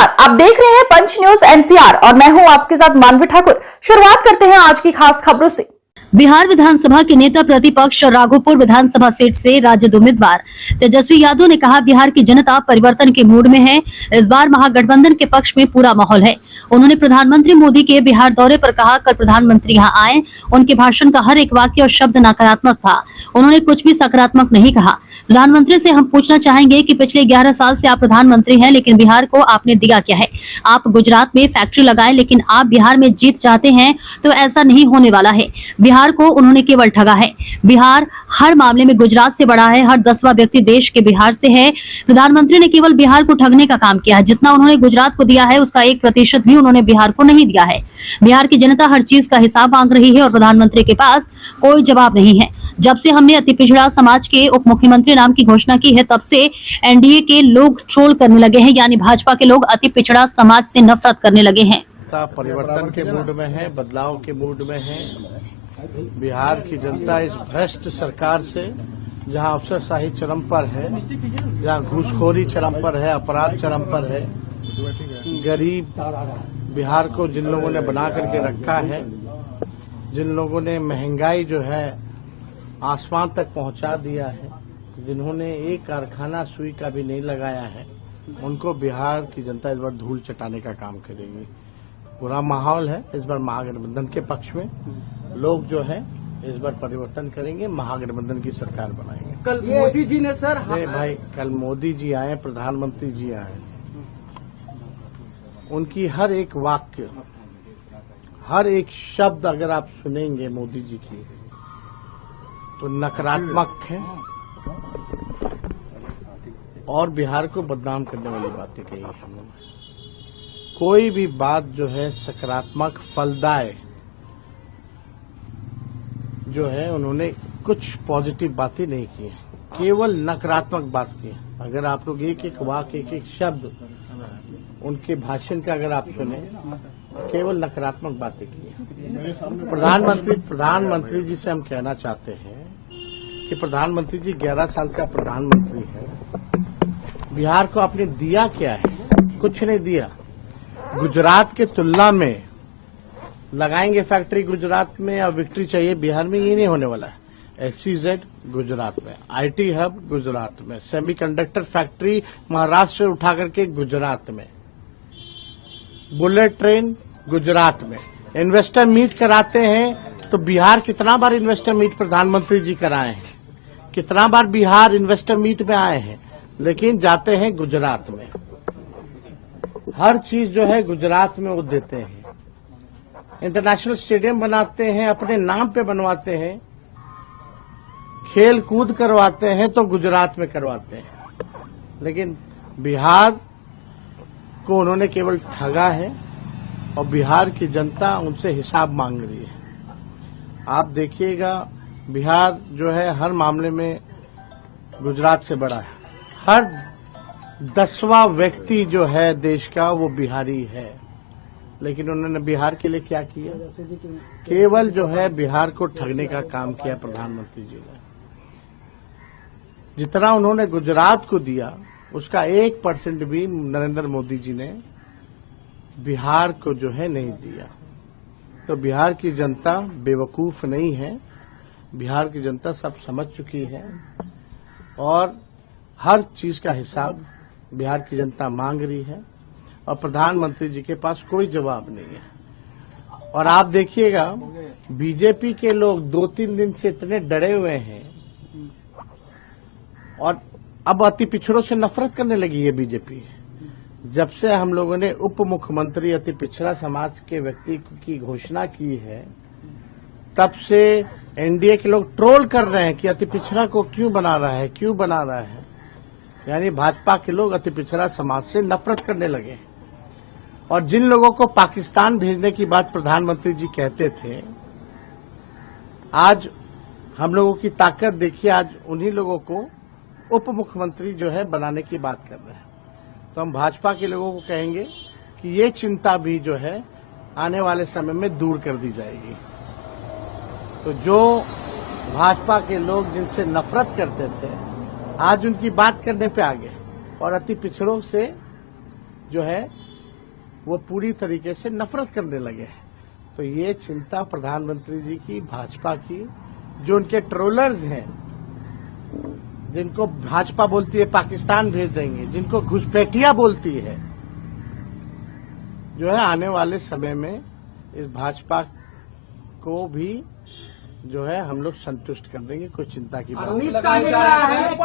नमस्कार, आप देख रहे हैं पंच न्यूज एनसीआर और मैं हूं आपके साथ मानवी ठाकुर। शुरुआत करते हैं आज की खास खबरों से। बिहार विधानसभा के नेता प्रतिपक्ष और राघोपुर विधानसभा सीट से राजद उम्मीदवार तेजस्वी यादव ने कहा, बिहार की जनता परिवर्तन के मूड में है। इस बार महागठबंधन के पक्ष में पूरा माहौल है। उन्होंने प्रधानमंत्री मोदी के बिहार दौरे पर कहा, कल प्रधानमंत्री यहां आए, उनके भाषण का हर एक वाक्य और शब्द नकारात्मक था। उन्होंने कुछ भी सकारात्मक नहीं कहा। प्रधानमंत्री से हम पूछना चाहेंगे कि पिछले 11 साल से आप प्रधानमंत्री हैं, लेकिन बिहार को आपने दिया क्या है? आप गुजरात में फैक्ट्री लगाए, लेकिन आप बिहार में जीत चाहते हैं तो ऐसा नहीं होने वाला है। बिहार को उन्होंने केवल ठगा है। बिहार हर मामले में गुजरात से बड़ा है। हर 10वां व्यक्ति देश के बिहार से है। प्रधानमंत्री ने केवल बिहार को ठगने का काम किया है। जितना उन्होंने गुजरात को दिया है, उसका 1% भी उन्होंने बिहार को नहीं दिया है। बिहार की जनता हर चीज का हिसाब मांग रही है और प्रधानमंत्री के पास कोई जवाब नहीं है। जब से हमने अति पिछड़ा समाज के उप मुख्यमंत्री नाम की घोषणा की है, तब से एनडीए के लोग ट्रोल करने लगे हैं, यानी भाजपा के लोग अति पिछड़ा समाज से नफरत करने लगे हैं। परिवर्तन के मूड में है, बदलाव के मूड में है। बिहार की जनता इस भ्रष्ट सरकार से, जहां अफसरशाही चरम पर है, जहां घूसखोरी चरम पर है, अपराध चरम पर है, गरीब बिहार को जिन लोगों ने बना करके रखा है, जिन लोगों ने महंगाई जो है आसमान तक पहुंचा दिया है, जिन्होंने एक कारखाना सुई का भी नहीं लगाया है, उनको बिहार की जनता इस बार धूल चटाने का काम करेगी। पूरा माहौल है इस बार महागठबंधन के पक्ष में। लोग जो है इस बार परिवर्तन करेंगे, महागठबंधन की सरकार बनाएंगे। कल मोदी जी ने सर भाई कल मोदी जी आए, प्रधानमंत्री जी आए, उनकी हर एक वाक्य, हर एक शब्द अगर आप सुनेंगे मोदी जी की, तो नकारात्मक है और बिहार को बदनाम करने वाली बातें कही है उन्होंने। कोई भी बात जो है सकारात्मक फलदाय जो है, उन्होंने कुछ पॉजिटिव बातें नहीं की है, केवल नकारात्मक बात की है। अगर आप लोग एक एक वाक्य, एक एक शब्द उनके भाषण का अगर आप सुने, केवल नकारात्मक बातें की है। प्रधानमंत्री जी से हम कहना चाहते हैं कि प्रधानमंत्री जी 11 साल से आप प्रधानमंत्री हैं। बिहार को आपने दिया क्या है? कुछ नहीं दिया। गुजरात के तुलना में लगाएंगे फैक्ट्री गुजरात में और विक्ट्री चाहिए बिहार में, ये नहीं होने वाला है। SEZ गुजरात में, IT हब गुजरात में, सेमीकंडक्टर फैक्ट्री महाराष्ट्र से उठा करके गुजरात में, बुलेट ट्रेन गुजरात में। इन्वेस्टर मीट कराते हैं तो बिहार कितना बार इन्वेस्टर मीट प्रधानमंत्री जी कराए हैं, कितना बार बिहार इन्वेस्टर मीट में आए हैं, लेकिन जाते हैं गुजरात में। हर चीज जो है गुजरात में वो देते हैं। इंटरनेशनल स्टेडियम बनाते हैं, अपने नाम पे बनवाते हैं, खेल कूद करवाते हैं तो गुजरात में करवाते हैं, लेकिन बिहार को उन्होंने केवल ठगा है और बिहार की जनता उनसे हिसाब मांग रही है। आप देखिएगा बिहार जो है हर मामले में गुजरात से बड़ा है। हर 10वां व्यक्ति जो है देश का वो बिहारी है, लेकिन उन्होंने बिहार के लिए क्या किया? केवल जो है बिहार को ठगने का काम किया प्रधानमंत्री जी ने। जितना उन्होंने गुजरात को दिया, उसका 1% भी नरेंद्र मोदी जी ने बिहार को जो है नहीं दिया। तो बिहार की जनता बेवकूफ नहीं है, बिहार की जनता सब समझ चुकी है और हर चीज का हिसाब बिहार की जनता मांग रही है और प्रधानमंत्री जी के पास कोई जवाब नहीं है। और आप देखिएगा बीजेपी के लोग 2-3 दिन से इतने डरे हुए हैं और अब अति पिछड़ों से नफरत करने लगी है बीजेपी। जब से हम लोगों ने उप मुख्यमंत्री अति पिछड़ा समाज के व्यक्ति की घोषणा की है, तब से एनडीए के लोग ट्रोल कर रहे हैं कि अति पिछड़ा को क्यों बना रहा है, क्यों बना रहा है। यानी भाजपा के लोग अति पिछड़ा समाज से नफरत करने लगे। और जिन लोगों को पाकिस्तान भेजने की बात प्रधानमंत्री जी कहते थे, आज हम लोगों की ताकत देखिए, आज उन्हीं लोगों को उप मुख्यमंत्री जो है बनाने की बात कर रहे हैं। तो हम भाजपा के लोगों को कहेंगे कि ये चिंता भी जो है आने वाले समय में दूर कर दी जाएगी। तो जो भाजपा के लोग जिनसे नफरत करते थे, आज उनकी बात करने पे आ गए और अति पिछड़ों से जो है वो पूरी तरीके से नफरत करने लगे हैं। तो ये चिंता प्रधानमंत्री जी की, भाजपा की, जो उनके ट्रोलर्स हैं, जिनको भाजपा बोलती है पाकिस्तान भेज देंगे, जिनको घुसपैठिया बोलती है, जो है आने वाले समय में इस भाजपा को भी जो है हम लोग संतुष्ट कर देंगे। कोई चिंता की बात नहीं। आरोप लगाया जा रहा है